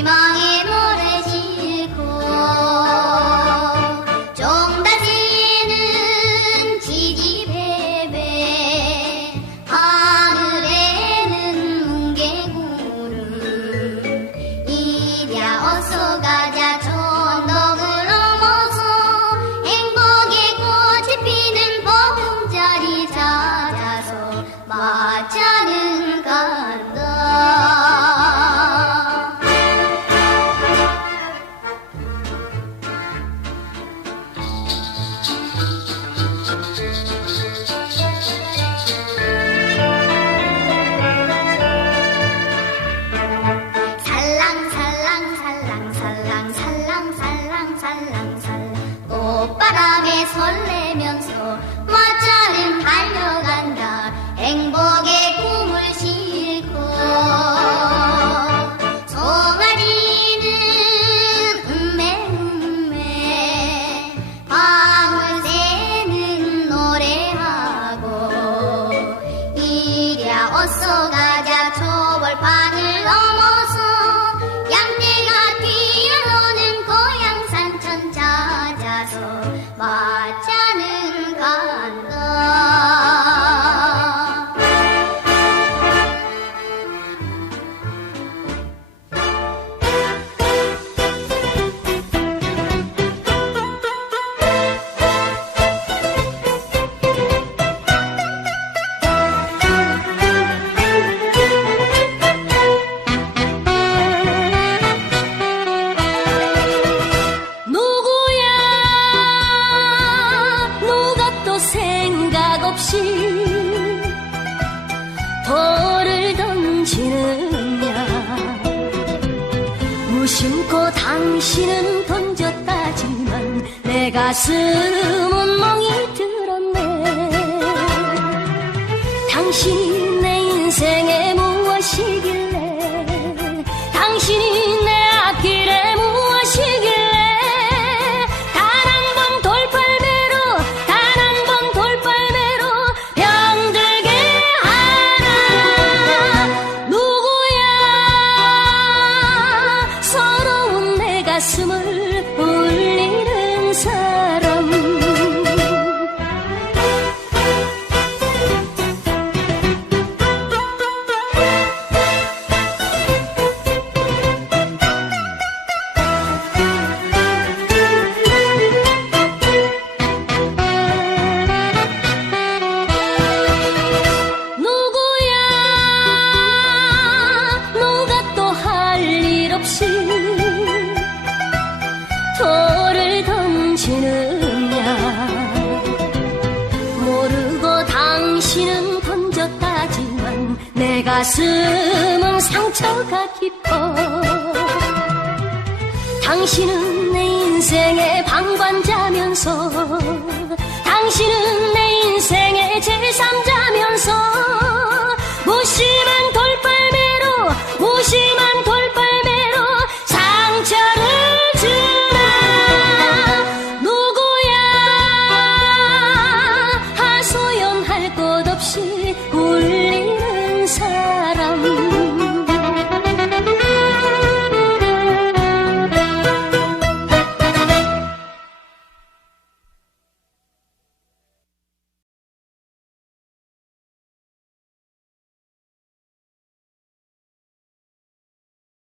희망의 노래 짓고 종다지는 지지배배 하늘에는 뭉게구름 이랴 어서 가자. 바람에 설레면서 맞자는 달려간다. 행복의 없이 돌을 던지느냐. 무심코 당신은 던졌다지만 내 가슴은 멍이 들었네. 당신이 없이 돌을 던지느냐. 모르고 당신은 던졌다지만 내 가슴은 상처가 깊어. 당신은 내 인생의 방관자면서 당신은 내 인생의 제3자